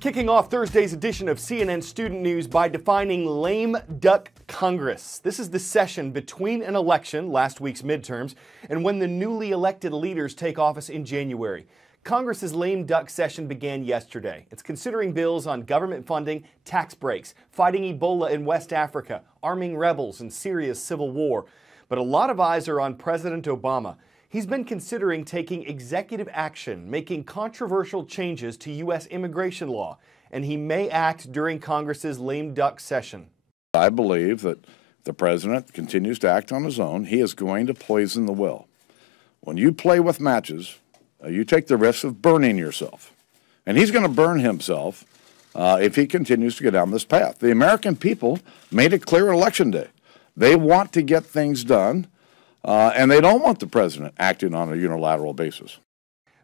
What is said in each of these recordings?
kicking off Thursday's edition of CNN Student News by defining lame duck Congress. This is the session between an election, last week's midterms, and when the newly elected leaders take office in January. Congress's lame duck session began yesterday. It's considering bills on government funding, tax breaks, fighting Ebola in West Africa, arming rebels in Syria's civil war. But a lot of eyes are on President Obama. He's been considering taking executive action, making controversial changes to U.S. immigration law, and he may act during Congress's lame duck session. I believe that the president continues to act on his own. He is going to poison the well. When you play with matches, you take the risk of burning yourself. And he's going to burn himself if he continues to go down this path. The American people made it clear Election Day. They want to get things done. And they don't want the president acting on a unilateral basis.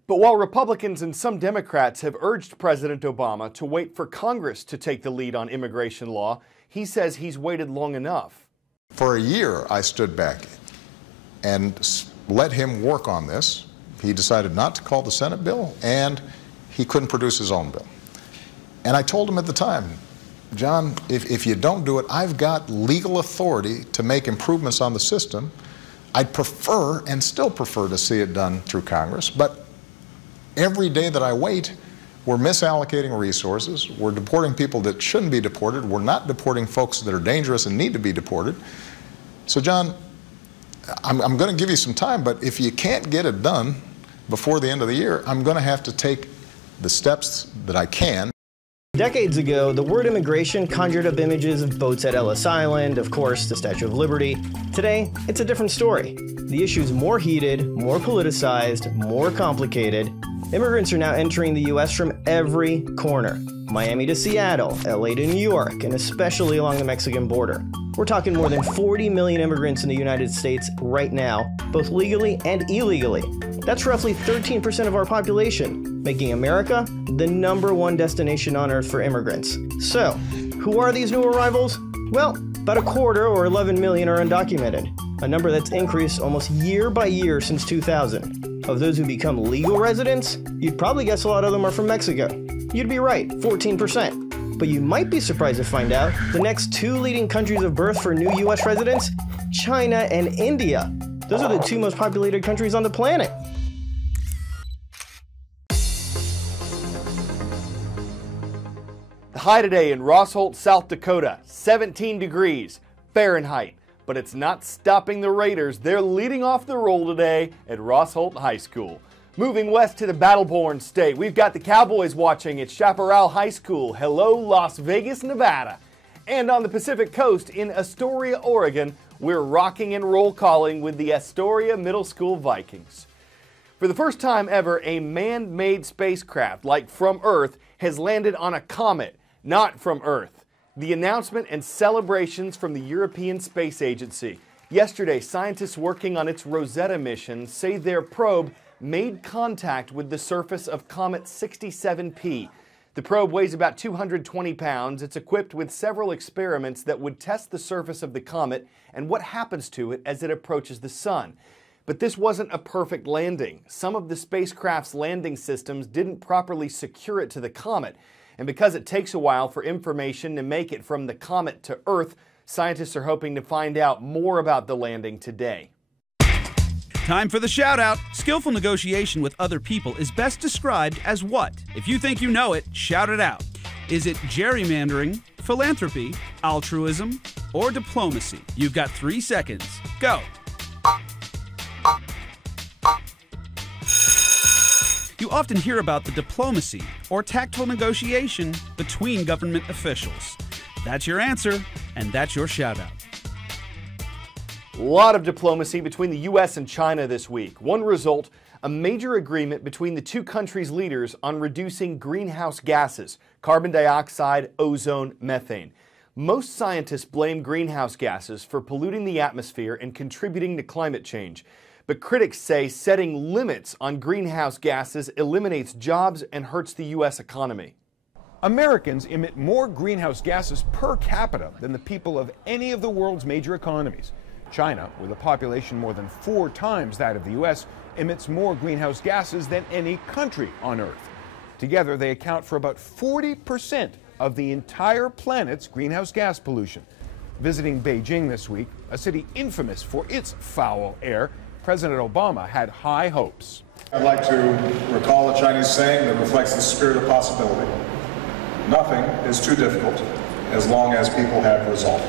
But while Republicans and some Democrats have urged President Obama to wait for Congress to take the lead on immigration law, he says he's waited long enough. For a year, I stood back and let him work on this. He decided not to call the Senate bill, and he couldn't produce his own bill. And I told him at the time, John, if you don't do it, I've got legal authority to make improvements on the system. I'd prefer and still prefer to see it done through Congress, but every day that I wait, we're misallocating resources, we're deporting people that shouldn't be deported, we're not deporting folks that are dangerous and need to be deported. So John, I'm going to give you some time, but if you can't get it done before the end of the year, I'm going to have to take the steps that I can. Decades ago, the word immigration conjured up images of boats at Ellis Island, of course, the Statue of Liberty. Today, it's a different story. The issue's more heated, more politicized, more complicated. Immigrants are now entering the U.S. from every corner. Miami to Seattle, LA to New York, and especially along the Mexican border. We're talking more than 40 million immigrants in the United States right now, both legally and illegally. That's roughly 13% of our population, making America the #1 destination on Earth for immigrants. So, who are these new arrivals? Well, about a quarter, or 11 million, are undocumented, a number that's increased almost year by year since 2000. Of those who become legal residents, you'd probably guess a lot of them are from Mexico. You'd be right, 14%. But you might be surprised to find out the next two leading countries of birth for new U.S. residents, China and India. Those are the two most populated countries on the planet. The high today in Rossholt, South Dakota, 17 degrees Fahrenheit. But it's not stopping the Raiders. They're leading off the roll today at Rossholt High School. Moving west to the battle-born state, we've got the Cowboys watching at Chaparral High School. Hello, Las Vegas, Nevada. And on the Pacific Coast in Astoria, Oregon, we're rocking and roll calling with the Astoria Middle School Vikings. For the first time ever, a man-made spacecraft, like from Earth, has landed on a comet, not from Earth. The announcement and celebrations from the European Space Agency. Yesterday, scientists working on its Rosetta mission say their probe made contact with the surface of Comet 67P. The probe weighs about 220 pounds. It's equipped with several experiments that would test the surface of the comet and what happens to it as it approaches the sun. But this wasn't a perfect landing. Some of the spacecraft's landing systems didn't properly secure it to the comet. And because it takes a while for information to make it from the comet to Earth, scientists are hoping to find out more about the landing today. Time for the shout-out. Skillful negotiation with other people is best described as what? If you think you know it, shout it out. Is it gerrymandering, philanthropy, altruism, or diplomacy? You've got 3 seconds. Go. You often hear about the diplomacy or tactful negotiation between government officials. That's your answer, and that's your shout-out. A lot of diplomacy between the U.S. and China this week. One result, a major agreement between the two countries' leaders on reducing greenhouse gases, carbon dioxide, ozone, methane. Most scientists blame greenhouse gases for polluting the atmosphere and contributing to climate change. But critics say setting limits on greenhouse gases eliminates jobs and hurts the U.S. economy. Americans emit more greenhouse gases per capita than the people of any of the world's major economies. China, with a population more than 4 times that of the U.S., emits more greenhouse gases than any country on Earth. Together, they account for about 40% of the entire planet's greenhouse gas pollution. Visiting Beijing this week, a city infamous for its foul air, President Obama had high hopes. I'd like to recall a Chinese saying that reflects the spirit of possibility. Nothing is too difficult as long as people have resolve.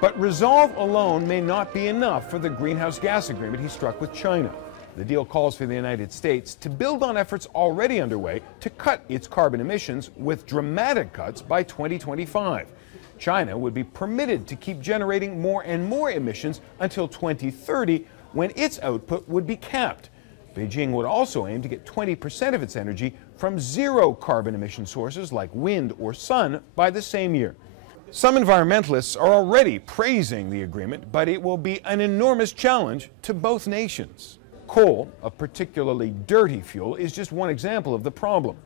But resolve alone may not be enough for the greenhouse gas agreement he struck with China. The deal calls for the United States to build on efforts already underway to cut its carbon emissions with dramatic cuts by 2025. China would be permitted to keep generating more and more emissions until 2030, when its output would be capped. Beijing would also aim to get 20% of its energy from zero carbon emission sources like wind or sun by the same year. Some environmentalists are already praising the agreement, but it will be an enormous challenge to both nations. Coal, a particularly dirty fuel, is just one example of the problem.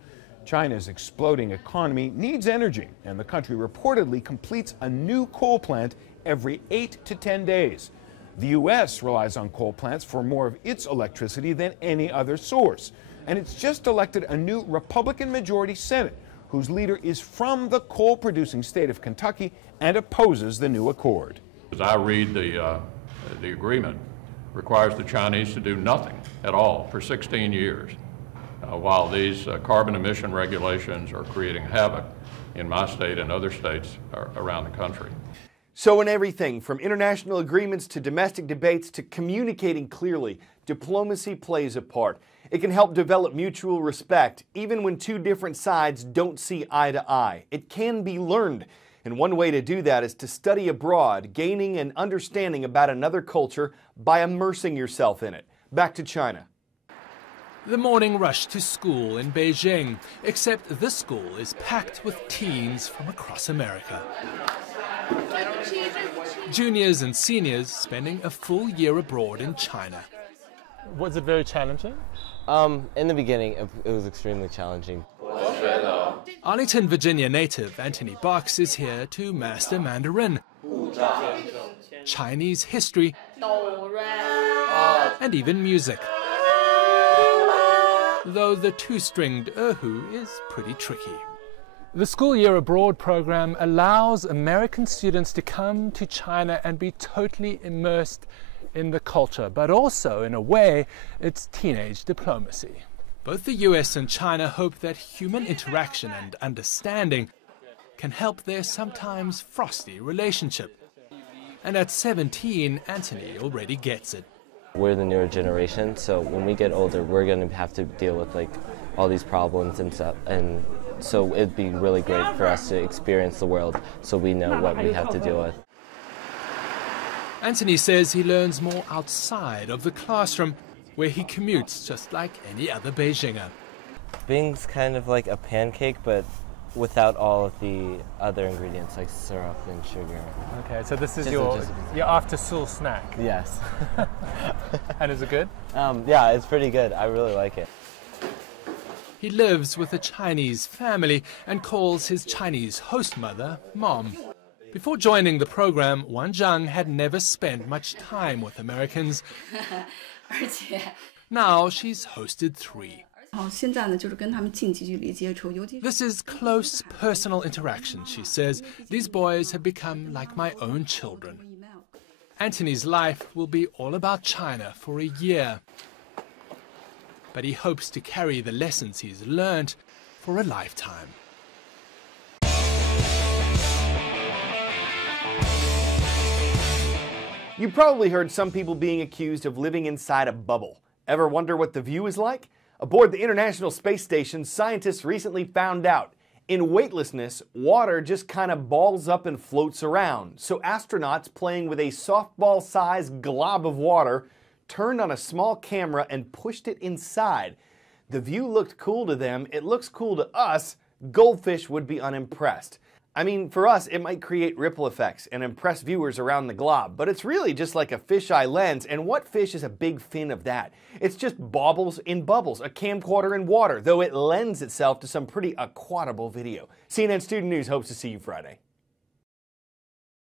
China's exploding economy needs energy, and the country reportedly completes a new coal plant every 8 to 10 days. The U.S. relies on coal plants for more of its electricity than any other source. And it's just elected a new Republican majority Senate, whose leader is from the coal-producing state of Kentucky and opposes the new accord. As I read the agreement, requires the Chinese to do nothing at all for 16 years, while these carbon emission regulations are creating havoc in my state and other states around the country. So in everything from international agreements to domestic debates to communicating clearly, diplomacy plays a part. It can help develop mutual respect, even when two different sides don't see eye to eye. It can be learned. And one way to do that is to study abroad, gaining an understanding about another culture by immersing yourself in it. Back to China. The morning rush to school in Beijing, except this school is packed with teens from across America. Juniors and seniors spending a full year abroad in China. Was it very challenging? In the beginning, it was extremely challenging. Arlington, Virginia native Anthony Box is here to master Mandarin, Chinese history, and even music. Though the two-stringed erhu is pretty tricky. The School Year Abroad program allows American students to come to China and be totally immersed in the culture, but also, in a way, it's teenage diplomacy. Both the US and China hope that human interaction and understanding can help their sometimes frosty relationship. And at 17, Anthony already gets it. We're the newer generation, so when we get older, we're going to have to deal with all these problems and stuff, and so it'd be really great for us to experience the world so we know what we have to deal with. Anthony says he learns more outside of the classroom, where he commutes just like any other Beijinger. Bing's kind of like a pancake, but without all of the other ingredients like syrup and sugar. Okay, so this is your after-school snack? Yes. And is it good? Yeah, it's pretty good. I really like it. He lives with a Chinese family and calls his Chinese host mother Mom. Before joining the program, Wang Zhang had never spent much time with Americans. Now she's hosted 3. This is close personal interaction, she says. These boys have become like my own children. Anthony's life will be all about China for a year. But he hopes to carry the lessons he's learned for a lifetime. You probably heard some people being accused of living inside a bubble. Ever wonder what the view is like? Aboard the International Space Station, scientists recently found out in weightlessness, water just kind of balls up and floats around. So astronauts playing with a softball-sized glob of water turned on a small camera and pushed it inside. The view looked cool to them. It looks cool to us. Goldfish would be unimpressed. I mean, for us, it might create ripple effects and impress viewers around the glob, but it's really just like a fisheye lens, and what fish is a big fin of that? It's just baubles in bubbles, a camcorder in water, though it lends itself to some pretty aquatable video. CNN Student News hopes to see you Friday.